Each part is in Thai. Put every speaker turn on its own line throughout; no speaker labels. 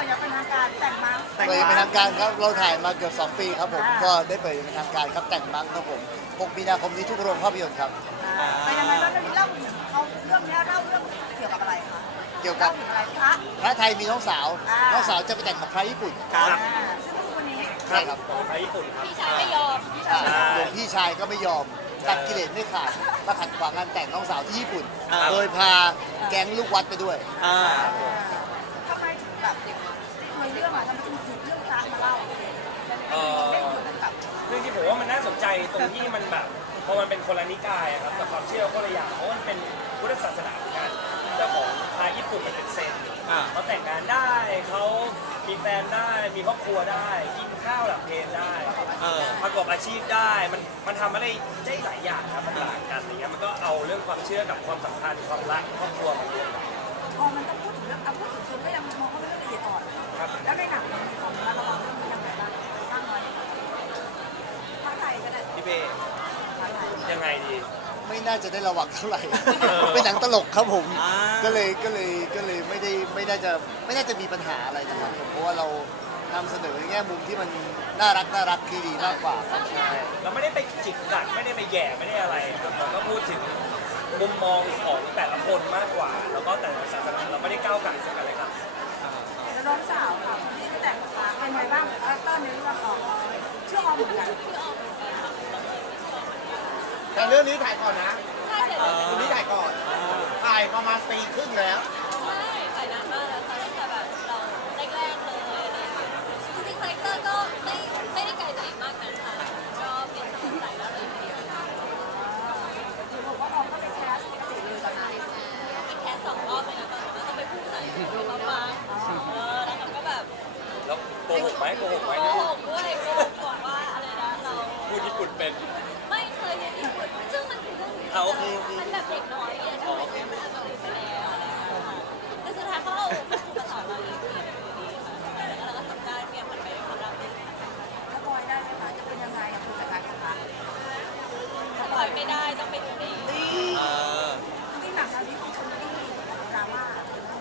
อย่างเป็นทางการแต่งมั้ง
เปิดเป็นทางการครับเราถ่ายมาเกือบ2 ปีครับผมก็ได้เปิดเป็นทางการครับแต่งมั้งครับผม6 มีนาคมนี้ทุกโรงภาพยนตร์ครับ
เป็นยังไงบ้างเรื่องนี้เล่าถึงเขาเรื่องนี้เล่าเรื่องเกี่ยวกับอะไรคะ
เกี่ยวกับ
เล่าถึงอะไรพระ
พระไทยมีน้องสาวน้องสาวจะไปแต่งกับพระญี่ปุ่น
ครับ
ซึ่งก็คือคนนี้
ใช่ครับ
ไปญี่ปุ่นครับ
พี่ชายไม่ยอม
หลวงพี่ชายก็ไม่ยอมตัดกิเลสไม่ขาดมาขัดขวางงานแต่งน้องสาวที่ญี่ปุ่น โดยพาแก๊งลูกวัดไปด้วย
ทำไมถึงแบบในเรื่องอะทำไมถึงหยิบเรื่องพระมาเล่าได้เหมือนแบบ
เรื่องที่ผมว่ามันน่าสนใจตรงที่มันแบบพอมันเป็นคนละนิกายอะครับแต่ความเชื่อคนละอย่างเพราะมันเป็นพุทธศาสนาเหมือนกันแต่ของพระญี่ปุ่นมันเป็นเซนเขาแต่งงานได้เขามีแฟนได้มีครอบครัวได้กินข้าวหลังเพลนได้ประกอบอาชีพได้มันทำอะไรได้หลายอย่างครับมันต่างกันอย่างเงี้ยมันก็เอาเรื่องความเชื่อกับความสัมพันธ์ความรักครอบครัวมารวมกัน
พอมันต้องพูดถึงเรื่องพูดถึงชุดก็ยังมองว่าเป็นเรื่องละเอียดอ่อนแล้วในหนังมันมีความระวังเรื่องนี้ยังไงบ้างบ้างน้อยภาคไทยก็ได้
พี่เป้
ภาคไทย
ยังไงดี
ไม่น่าจะได้ระวังเท่าไหร่ เป็นหนังตลกครับผม ก็เลยไม่น่าจะมีปัญหาอะไรนะครับผมเพราะว่าเรานำเสนอแง่มุมที่มันน่ารักที่ดีมากกว่าครับ
ใช่เราไม่ได้ไปจิกกัดไม่ได้ไปแย่ไม่ได้อะไรครับเราก็พูดถึงมุมมองของแต่ละคนมากกว่า แล้วก็แต่ละศาสนาเราไม่ได้ก้าวไก่ซึ่งกันและกัน
แล้วน้องสาวค่ะที่แต่งกับพระเป็นไงบ้างคาแรคเตอร์ในเรื่องของชื่อออมเหมือนกัน
แต่เรื่องนี้ถ่ายก่อนนะ
ใช่แต่ไม่
เรื่องนี้ถ่ายก่อน ถ่ายประมาณปีครึ่งแล้ว
ถ่ายนานมากแล้วค่ะตั้งแต่แบบเราแรกๆเลยอะไรอย่างเงี้ยจริงๆคาแรคเตอร์ก็ไม่ได้ไกลตัวเองมากนักค่ะก็เป็นสดใสแล้วเลยทีเดียว
คือบอกว่าออมก็เป็นแคสปกติเลยตอนนั้น
เป็นแค่2 รอบเลยนะตอนนั้นต้องไปพูดใส่เป็นมากแล้วมันก็แบบ
แล้วโกหกไหมโกหกไหม
โกหกด้วยโกหกบอกว่าอะไรนะเรา
พูดญี่ปุ่นเป็น
ไม่เคยเรียนญี่ปุ่นซึ่งมันคือเรื่อง
โอเค
มันแบบเด็กน้อยเนี่ยทำไมเนี่ยมันอาจจะลืมไปแล้วอะไรอย่างเงี้ยค่ะแต่สุดท้ายเขาเอาภาษามาเรียนดีค่ะแล้วก็ทำได้เนี่ยมันไม่ได้ความรักเลย
สปอยได้ไหมคะจะเป็นยังไงอะคุณจัดการกับพระ
สปอยไม่ได้ต้องไปดูใน
ที่หนังอันนี้ของคนที่ดราม่า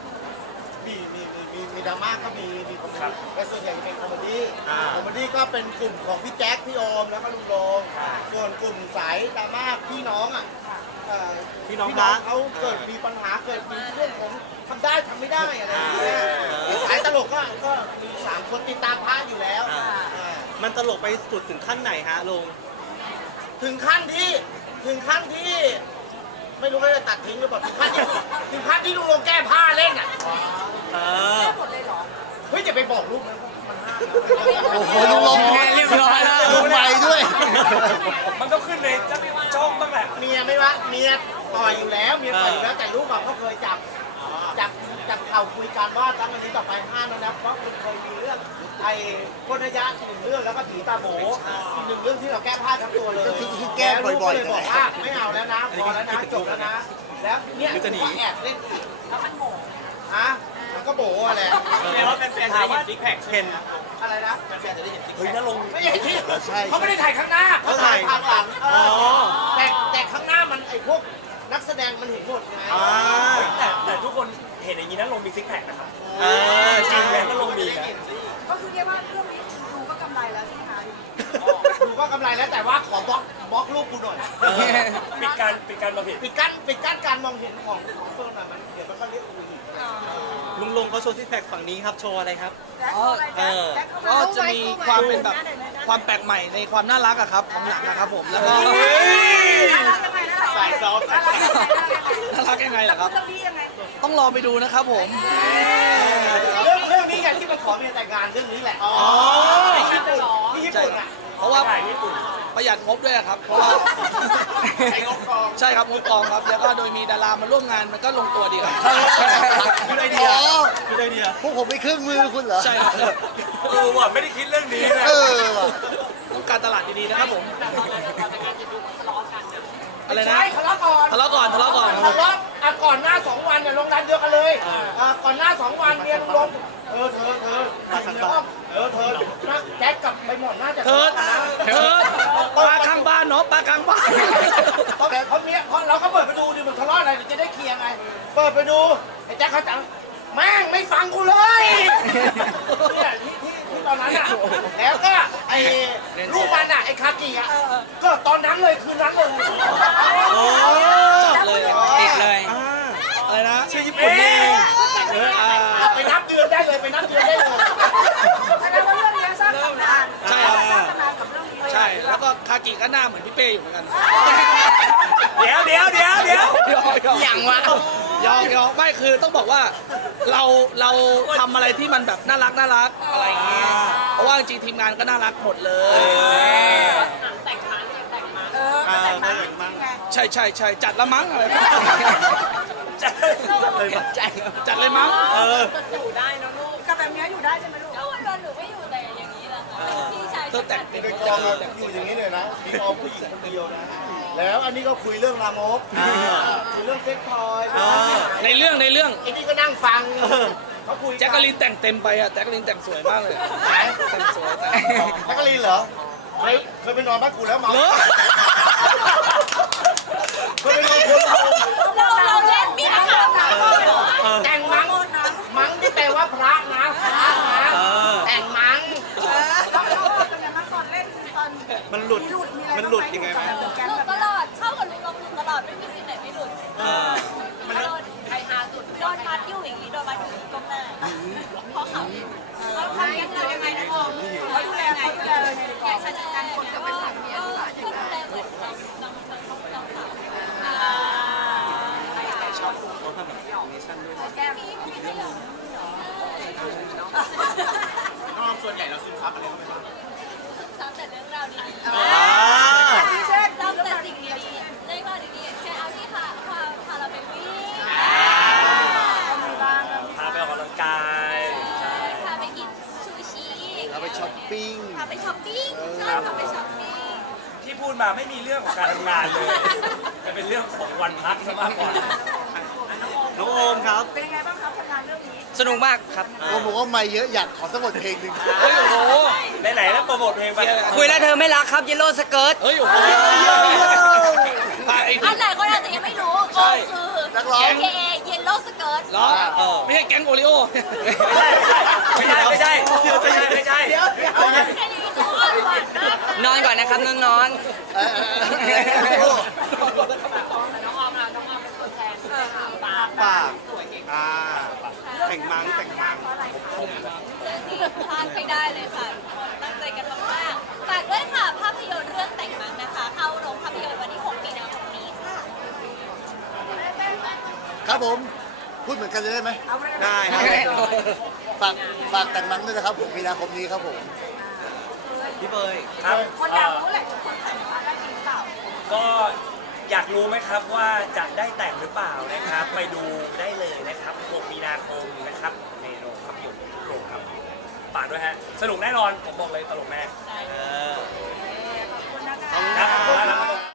มีดราม่าก็มีคอมเมดี้แต่ส่วนใหญ่จะเป็นคอมเมดี้คอมเมดี้ก็เป็นกลุ่มของพี่แจ็คพี่โอมแล้วก็ลุงโลงส่วนกลุ่มสายดราม่าพี่น้องอ่ะพี่น้องเขาเกิดมีปัญหาเกิดมีเรื่องของทำได้ทำไม่ได้อะไรอย่างเงี้ยสายตลกก็มี3 คนติดตามพระอยู่แล้ว
มันตลกไปสุดถึงขั้นไหนฮะลุง
ถึงขั้นที่ไม่รู้ว่าจะตัดทิ้งหรือเปล่าถึงขั้นที่ลุงลงแก้ผ้าเล่นอ่ะ
แค่หมดเลยเหรอ
เฮ้ยจะไปบอกลูกนะมันห้าม
โอ้โหลุงลง
เรียบร้อยแล้ว
ลุงใหม่ด้วย
มันก็ขึ้นในช่องบ้างแหละ
เมียไม่ว่าเมียต่อยอยู่แล้วแต่ลูกอะเขาเคยจับเข่าคุยกันว่าตั้งวันนี้ต่อไปห้ามแล้วนะเพราะคุณเคยมีเรื่องไอ้พุทธยะ1 เรื่องแล้วก็ผีตาโบอีก1 เรื่องที่เราแก้ผ้าทั้งตัวเลย
ก็คือแก้บ่อยๆ
เลยบอกว่าไม่เอาแล้วนะพอแล้วนะจบแล้วนะแล้วเนี่ยก็แอบเล่น
แล้วมันโหม่
ฮะมันก็โบอะไร
แปลว่าแฟนๆจะได้เห็นซิกแพค
เห็น
อะไรนะ
เฮ้ยน่าลง
ไม่ใช่ที่
ใช่
เขาไม่ได้ถ่ายข้างหน้าเขาถ่ายข้างหลังแต่ข้างหน้ามันไอ้พวกนักแสดงมันเห็นหมดไง
แต่ทุกคนเห็นอย่างนี้น่าลงมีซิกแพคนะครับจริงแล้วน่าลงมีนะ
ก็คือเรียกว่าเรื่องนี้ดูก็กำไรแล้วใช่ไหมคะ
ดูว่ากำไรแล้วแต่ว่าขอบล็อกลูกกูหน่อย
ปิดการมองเห็น
ปิดกั้นการมองเห็นของตัวหน่อยมันเดี๋ยวมันก็เรียกกูอีก
ลุงเขาโชว์ซิกแพคฝั่งนี้ครับ โชว์อะไรครับ
ก็
ก็จะมีความเป็นแบบความแปลกใหม่ในความน่ารักอะครับของหนังนะครับผมแล้วก็
น่ารักยังไงน่ารัก
สายซอฟต์
น่ารักยังไงล่ะครับ
เรื่องนี้ยังไง
ต้องรอไปดูนะครับผม
เรื่องนี้ไงที่มันขอเมียแต่งงานเรื่องนี้แหละที่ญี่ปุ่นอ่ะ
เพราะว่า
ถ่ายญี่ปุ่น
ประหยัดงบด้วยครับเพราะว่า
ใช้งบกอง
ใช่ครับงบกองครับแล้วก็โดยมีดารามาร่วมงานมันก็ลงตัวดีครับ
คือไอเดีย
อ๋อ
คือไอเดีย
พวกผมไปครึ่งมือคุณเหรอ
ใช่ครับ
ว่ะไม่ได้คิดเรื่องนี้นะ
เออว่ะ
ต้องการตลาดดีๆนะครับผมอะไรนะ
ใช่ทะเลาะก่อน
ทะเลาะก่อนทะเลาะก่อน
ทะเลาะก่อนหน้า2 วันเนี่ยลงดันเดียวกันเลยก่อนหน้า2 วันเมียลุงลงเธอแจ็คกับใบหมอนน่าจะ
เธอปลาข้างบ้านเนาะปลาข้างบ้าน
เขาเมียเราก็เปิดไปดูดิมันทะเลาะอะไรจะได้เคลียร์ไงเปิดไปดูไอ้แจ็คเขาจังแม่งไม่ฟังกูเลยกิอ่ะก็ตอนนั้นเลยคืนนั้นเลย
โอ้
จัดเลย
ติดเลย
อะไรนะ
ชื่อญี่ปุ่นนี่เอง
ไปนับเดือนได้เลยไปนับเดือนได้เลย
แสดงว่าเรื่องนี้สร้างตำนาน
ใช่
สร้างตำนานกับเรื่องนี้เลย
ใช่ แล้วก็คากิก็หน้าเหมือนพี่เป้อยู่เหมือนกัน
เดี๋ยว
อย่างวะยอกไม่คือต้องบอกว่าเราทำอะไรที่มันแบบน่ารักอะไรอย่างเงี้ยเพราะว่าจริงๆทีมงานก็น่ารักหมดเลย
แต่งมันแต่งมัน
แต่งมาไง
ใช่จัดละมั้งอะไร
เลยแบบใจ
จัดเลยมั้ง
อยู่ได้นะลูก
กับแบบนี้อยู่ได้ใช่ไหมลูก
ก็วันๆหนูไม่อยู่แต่อย่างนี้แหละค่ะเป็นพี่ชาย
เธอแต่งเต็ม
ในกองเราอยู่อย่างนี้เลยนะมีออมผู้หญิงคนเดียวนะ แล้วอันนี้ก็คุยเรื่องลามกคุยเรื่องเซ็กทอย
ในเรื่อง
ไอ้นี่ก็นั่งฟังเขาคุย
แจ็คกะลินแต่งเต็มไปอะแจ็คกะลินแต่งสวยมากเลย
ไหน
แต่งสวยแต่ง
แจ็คกะลีนเหรอเคยไปนอนบ้านกูแล้วมั้ง
เนอะ
เคยไปนอนคนเดียว
เราเล่นมีนะคะ
แต่งมั้งที่แปลว่าพระนะพระนะแต่งมั้ง
แล้วเป็นไงบ้างตอนเล่นตอน
มันหลุด
มีอะไร
มันหลุดยังไงไหม
หลุดตลอดเข้ากับลุงลงหลุดตลอดไม่มีสิ่งไหนไม่หลุดโดนใครหาสุดโดนมัดอยู่อย่างนี้โดนมัดอยู่อย่างนี้ก้มหน้าเพราะเขาเขาเลี้ยงเรายังไงนะโอม
เขาดูแลเลยในกอง
ฉันจัดการคนก็เป็นหลักเมียก็ดูแลเหมือนน้องสาว
เขาทำแบบเนชั่นด้วยนะ
แก้ม
น้องส่วนใหญ่เราซึมซับอะไรเข้าไปบ้าง
ซ้ำแต่เรื่องราวดี
พี่เช่น
ซ้ำแต่สิ่งดีๆเรื่องราวดีๆเช่นเอาที่พาเราไปวิ่ง
มีบ้าง
พาไปออกกำลังกาย
พาไปกินซูชิ
เราไปช้อปปิ้ง
พาไปช้อปปิ้งใช่พาไปช้อปปิ้ง
ที่พูดมาไม่มีเรื่องของการทำงานเลยจะเป็นเรื่องของวันพักซะมากกว่า
น้องโอมครับ
เป็นยังไงบ้างครับผลงานเรื่องนี้
สนุกมากครับ
ผมบอกว่าไม่เยอะอยากขอสักบทเพลงหนึ่ง
เฮ้ยโอ้โห
ไหนๆแล้วโปรโมทเพลงไป
คุยแล้วเธอไม่รักครับเยลโล่สเกิร์ต
เฮ้ยโอ้โหพาไอ้
อันหลายคนอาจจะยังไม่รู้โอคือ
นักร้อง
AKA Yellow Skirt
เหรอไม่ใช่แก๊งโอริโอ
ไม่ใช่ไม่ใช่ไม่ใช่
แค่นี้ก็อ่อนหวานมาก
นอนก่อนนะครับนอน ปากแต่งมัง
เรื่องที่พลาดไม่ได้เลยค่ะทุกคนตั้งใจกันมากๆฝากด้วยค่ะภาพยนตร์เรื่องแต่งมังนะคะ เข้าโรงภาพยนตร์วันที่ 6 มีนาคมนี้ค่ะ
ครับผมพูดเหมือนกันเลยได้ไหม
ได้ครับ
ฝากแต่งมังด้วยนะครับผมมีนาคมนี้ครับผม
พี่เบย
ครับ
คนอยากรู้แหละคนแต่งมาได้จริงเปล่า
ก็อยากรู้ไหมครับว่าจะได้แต่งหรือเปล่านะครับ ไปดูได้เลยนะครับ 6 มีนาคมนะครับในโรงภาพยนตร์ทุกโรงครับฝากด้วยฮะ สนุกแน่นอน ผมบอกเลยตลกแน่
ขอบคุณนะคะ